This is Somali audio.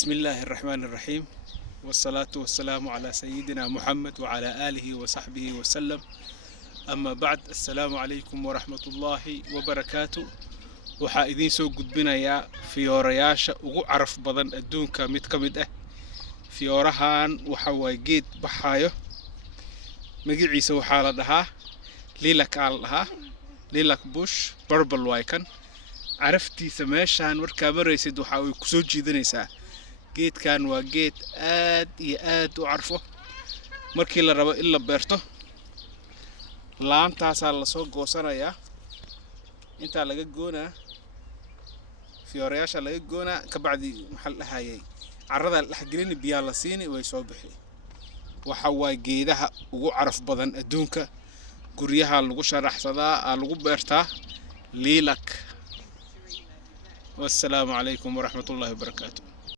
بسم الله الرحمن الرحيم والصلاة والسلام على سيدنا محمد وعلى آله وصحبه وسلم. أما بعد، السلام عليكم ورحمة الله وبركاته. waxaa idiin soo gudbinayaa fiyoorayaasha ugu caraf badan adduunka mid ka mid ah. Fiyoorahan waxa way geed baxayo, magaciisa waxaa la dhahaa lilac bush purple way kan. caraftiisa meeshaan markaa maraysid waxa ay ku soo jiidanaysaa. geedkan waa geed aad iyo aad u carfo. markii la rabo in la beerto, laantaasaa la soo goosanayaa. inta laga goonaa fiyoorayaasha laga goonaa ka bacdi maxal dhahayay carrada la xgelin biyaa la siini way soo bixi. waxa way geedaha ugu caraf badan adduunka. guryaha lagu sharaxsadaa lagu beertaa lilac. والسلام عليكم ورحمة الله وبركاته.